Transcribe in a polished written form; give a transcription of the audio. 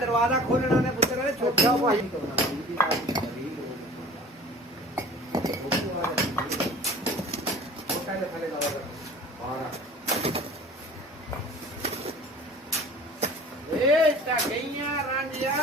दरवाजा खोलना ने पुत्र ने छोटा भाई गईया रांडिया